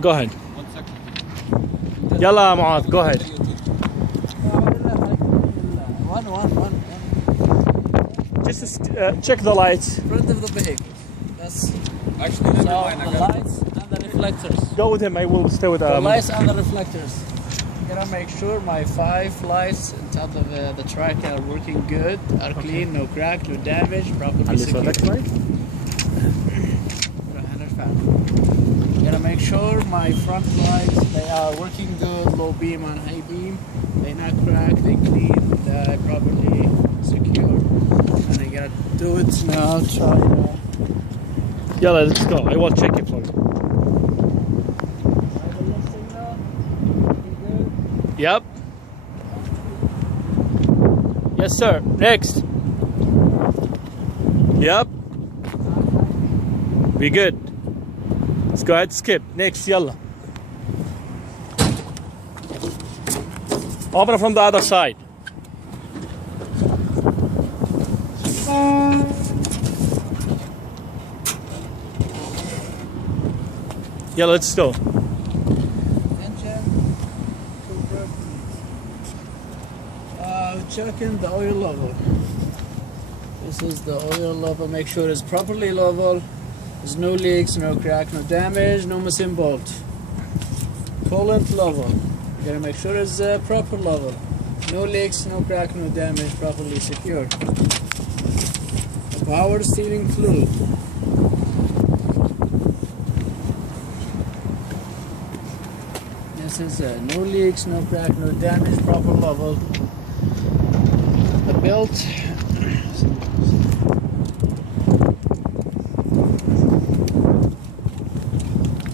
Go ahead. 1 second. يلا معاذ, go ahead. One. Just check the lights. Front of the vehicle. That's Actually, never so mind. I the got it. lights and the reflectors. Go with him. I will stay with The lights and the reflectors. I'm gonna make sure my 5 lights on top of the track are working good, are clean, no crack, no damage, properly علي secure. صوتك شوي. I'm gonna make sure my front lights, they are working good, low beam and high beam. They not crack, they clean, they properly secure. And I gotta do it now, try to... يلا, let's go. I will check it for you. Yep. Yes, sir. Next. Yep. We good. Let's go ahead. Skip. Next. Yalla. Open it from the other side. Yeah, let's go. Checking the oil level. This is the oil level. Make sure it's properly level. There's no leaks, no crack, no damage, no missing bolt. Coolant level. You gotta make sure it's proper level. No leaks, no crack, no damage, properly secured. Power steering fluid. This is no leaks, no crack, no damage, proper level. The belt.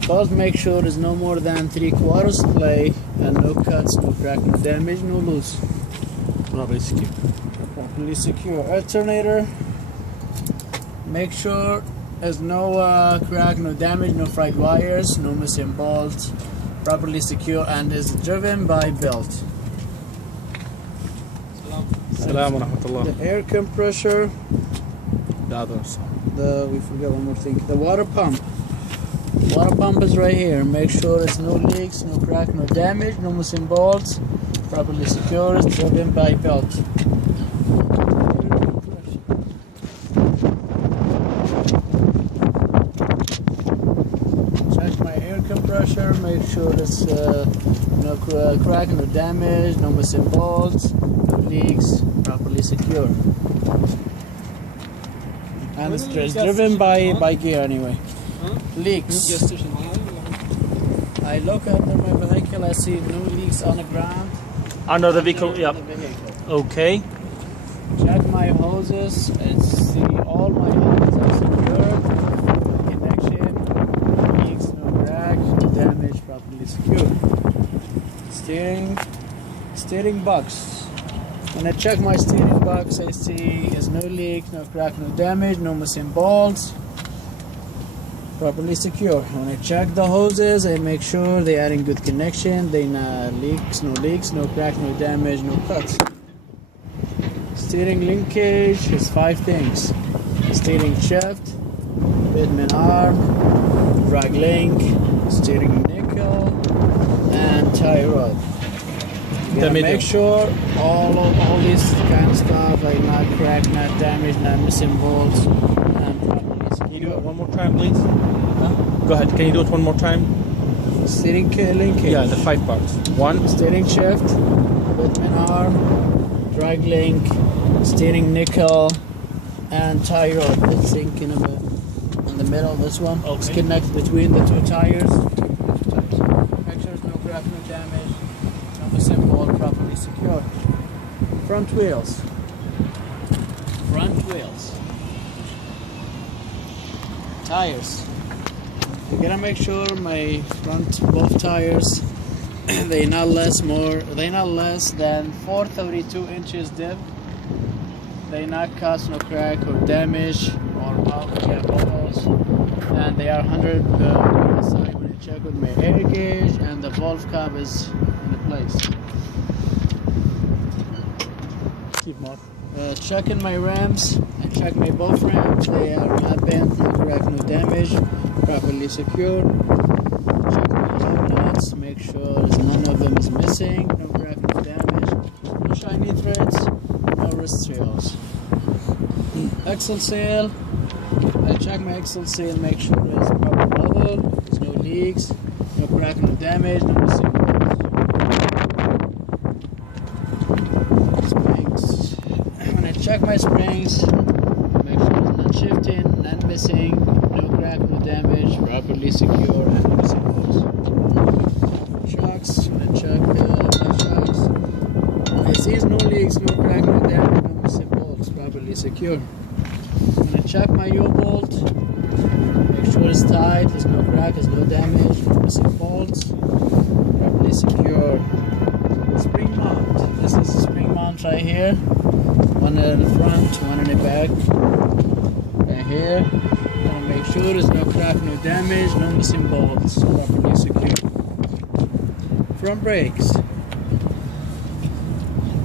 Belt, make sure is no more than 3/4 play and no cuts, no crack, no damage, no loose. Properly secure. Properly secure. Alternator. Make sure there's no crack, no damage, no fried wires, no missing bolts. Properly secure and is driven by belt. Salam wa rahmatullah. The air compressor. The others. We forgot one more thing. The water pump. Water pump is right here. Make sure it's no leaks, no crack, no damage, no missing bolts. Properly secure. It's driven by belt. Check my air compressor. Make sure it's no crack, no damage, no missing bolts, no leaks. Properly secure. And it's driven by gear anyway. Leaks. I look under my vehicle, I see no leaks on the ground. Under the vehicle, Under yep. the vehicle. Okay. Check my hoses. See all my hoses are secured. Connection. No leaks, no crack, no damage, properly secured. Steering box. When I check my steering box, I see there's no leak, no crack, no damage, no missing bolts. Properly secure. When I check the hoses, I make sure they are in good connection. They no leaks, no crack, no damage, no cuts. Steering linkage is 5 things: steering shaft, Bitman arm, drag link, steering nickel, and tie rod. You gotta make sure all this kind of stuff are not cracked, not damaged, not missing bolts, and properly secure. Can you do it one more time, please? Go ahead. Can you do it one more time? Steering linkage. Yeah, the 5 parts. 1. Steering shaft, Bitman arm, drag link, steering nickel, and tie rod. Let's think in the middle of this one. Okay. It's connected between the 2 tires. Make sure there's no crack, no damage, no missing bolt, properly secure. Front wheels. Tires. I'm gonna make sure my both tires they not less than 432 inches deep. They not cause no crack or damage or bubbles, and they are 100 inside. When I check with my air gauge, and the valve cap is in the place. Keep mark. Checking my rams. I check my both rams. They are not bent, no crack, no damage, properly secured. Check my axle seal. I check my axle seal, make sure it's proper level, there's no leaks, no crack, no damage, no missing springs. When I check my springs, make sure it's not shifting, not missing, no crack, no damage, properly secure, and no missing holes. Shocks, when I check my shocks, I see no leaks, no crack, no damage, no missing bolts, properly secure. When I check my U-bolt, make sure it's tight, there's no crack, there's no damage, no missing bolts, properly secure. Spring mount, this is a spring mount right here, one in the front, one in the back, right here. Gonna make sure there's no crack, no damage, no missing bolts, properly secure. Front brakes.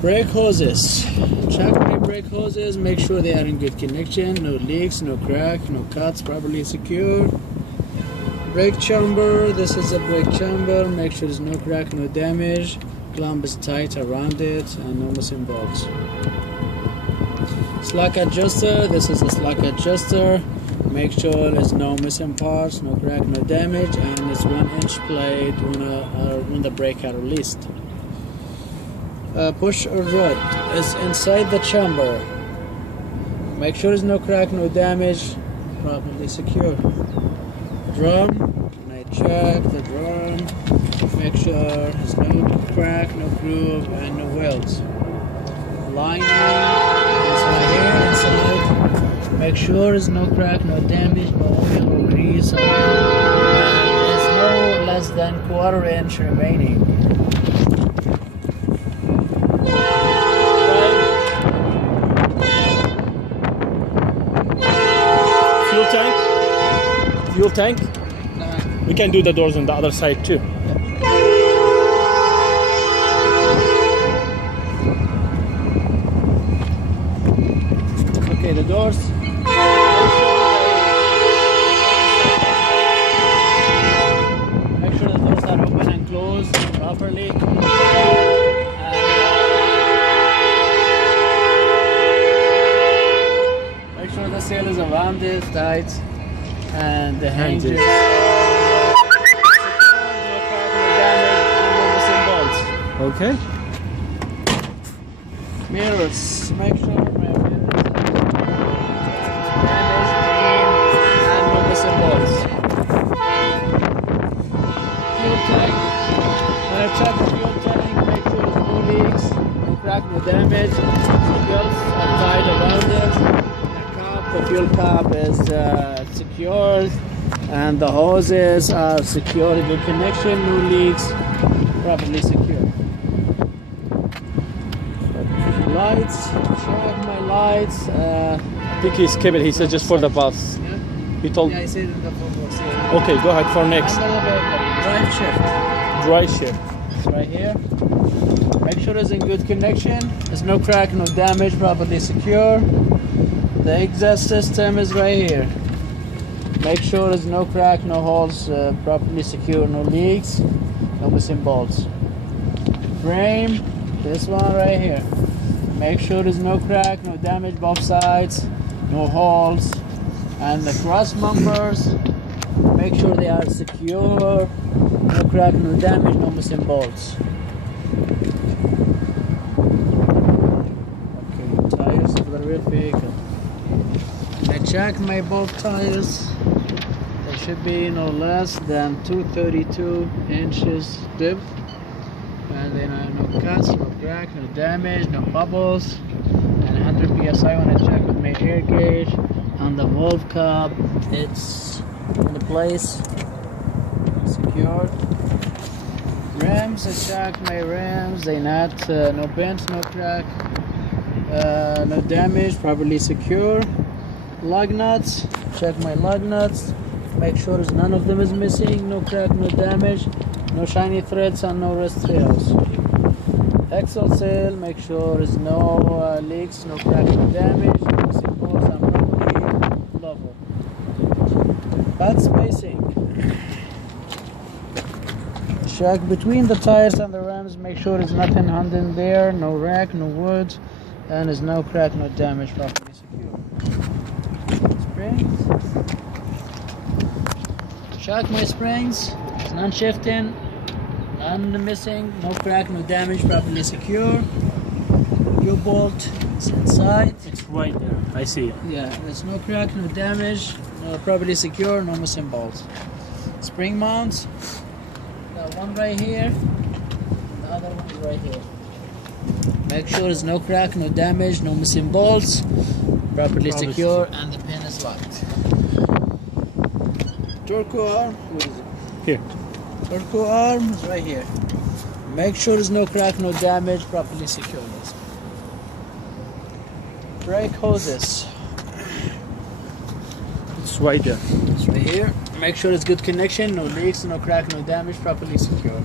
Brake hoses. Check my brake hoses, make sure they are in good connection, no leaks, no crack, no cuts, properly secure. Brake chamber, this is a brake chamber, make sure there's no crack, no damage, clamp is tight around it, and no missing bolts. Slack adjuster, this is a slack adjuster, make sure there's no missing parts, no crack, no damage, and it's 1 inch plate when the brake are released. Push rod is inside the chamber. Make sure there's no crack, no damage, properly secure. Drum, when I check the drum, make sure there's no crack, no groove, and no welds. Lining is right here inside. Make sure there's no crack, no damage, no oil or grease, and there's no less than 1/4 inch remaining. Fuel tank? We can do the doors on the other side too. Okay, the doors. Make sure the doors are open and closed properly. Make sure the sail is around it, tight. And the hinges no damage, no Okay. mirrors, make sure my mirrors are damaged, and no missing bolts. Fuel tank, when I check the fuel tank, make sure there's no leaks, no crack, no damage, the belts are tied around it. The fuel cap is secured, and the hoses are secured in good connection, no leaks, properly secure. Lights, check my lights. I think he skipped it. He said just for the bus. Yeah? He told. Yeah, I said in the box. Yeah. Okay, go ahead for next. Under the vehicle, drive shift. Dry shift. It's right here. Make sure it's in good connection. There's no crack, no damage, properly secure. The exhaust system is right here. Make sure there's no crack, no holes, properly secure, no leaks, no missing bolts. Frame, this one right here. Make sure there's no crack, no damage both sides, no holes. And the cross bumpers, make sure they are secure, no crack, no damage, no missing bolts. Okay, tires of the rear vehicle. I check my both tires. They should be no less than 232 inches depth. And then no cuts, no crack, no damage, no bubbles. And 100 psi when I check with my air gauge. And the valve cap, it's in the place, secured. Rims, I check my rims. They not no bent, no crack, no damage, properly secure. Lug nuts, check my lug nuts, make sure none of them is missing, no crack, no damage, no shiny threads and no rust trails. Axle seal, make sure there's no leaks, no crack, no damage, no missing bolts and properly level. Pad spacing. Check between the tires and the rims, make sure there's nothing hidden there, no rack, no wood, and there's no crack, no damage, properly secure. springs. Check my springs. It's non-shifting, none missing, no crack, no damage, properly secure. U-bolt is inside. It's right there. I see it. Yeah, there's no crack, no damage, properly secure, no missing bolts. Spring mounts. Got one right here. The other one is right here. Make sure there's no crack, no damage, no missing bolts. Properly secure, and the pin is locked. Turco arm. Where is it? Here. Turco arm is right here. Make sure there's no crack, no damage, properly secure this. Brake hoses. It's right there. It's right here. Make sure it's good connection, no leaks, no crack, no damage, properly secure.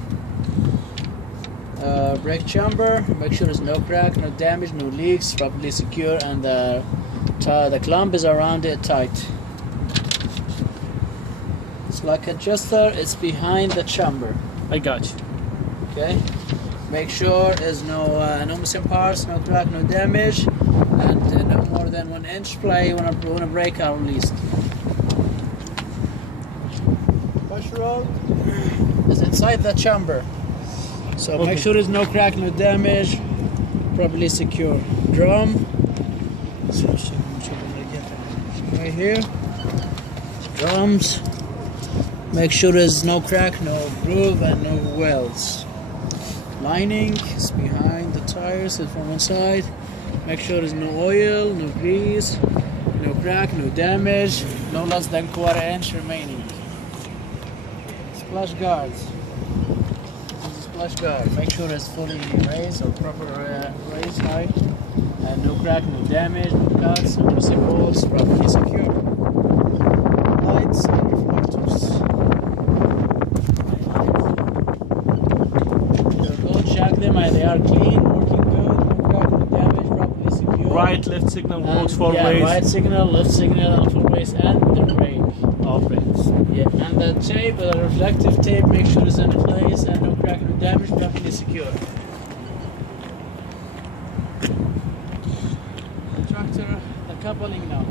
Brake chamber. Make sure there's no crack, no damage, no leaks, properly secure, and the clamp is around it tight. It's like adjuster. It's behind the chamber. I got you. Okay. Make sure there's no missing parts, no crack, no damage, and no more than 1 inch play when a brake are released. Push rod is inside the chamber, so Okay. make sure there's no crack, no damage, properly secure. Drum, right here. Drums. Make sure there's no crack, no groove, and no welds. Lining is behind the tires, it's from one side. Make sure there's no oil, no grease, no crack, no damage, no less than 1/4 inch remaining. Splash guards. This is a splash guard. Make sure it's fully raised or proper raised height. And no crack, no damage, no cuts, no missing bolts, properly secure. Lights and reflectors. Check them, they are clean, working good, no crack, no damage, properly secure. Right, left signal works for yeah, ways. right signal, left signal, and full ways, and the brake. All brakes. Yeah, and the tape, the reflective tape, make sure it's in place and no crack, no damage, properly secure. The tractor, the coupling now.